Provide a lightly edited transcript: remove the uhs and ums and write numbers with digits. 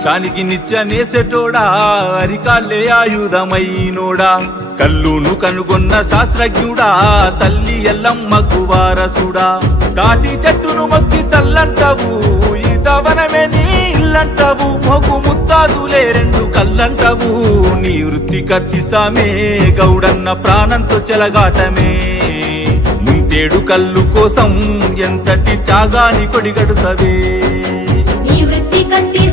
పాశానికి నిత్యనేసెటోడా అరికాళ్ళే ఆయుధమైనోడా కల్లును కనుగొన్న శాస్త్రజ్ఞుడా తల్లి ఎల్లమ్మకు వారసుడా తాటి చెట్టును మొక్కి తల్లంటవు ఈతవనమే నీ ఇల్లంటవు మొగు ముత్తాదులే రెండు కల్లంటవు నీ వృత్తి కత్తిసామే గౌడన్న ప్రాణంతో చెలగాటమే ముంతేడు కల్లు కోసం ఎంతటి త్యాగాని కొడిగడుతవే నీ వృత్తి కత్తి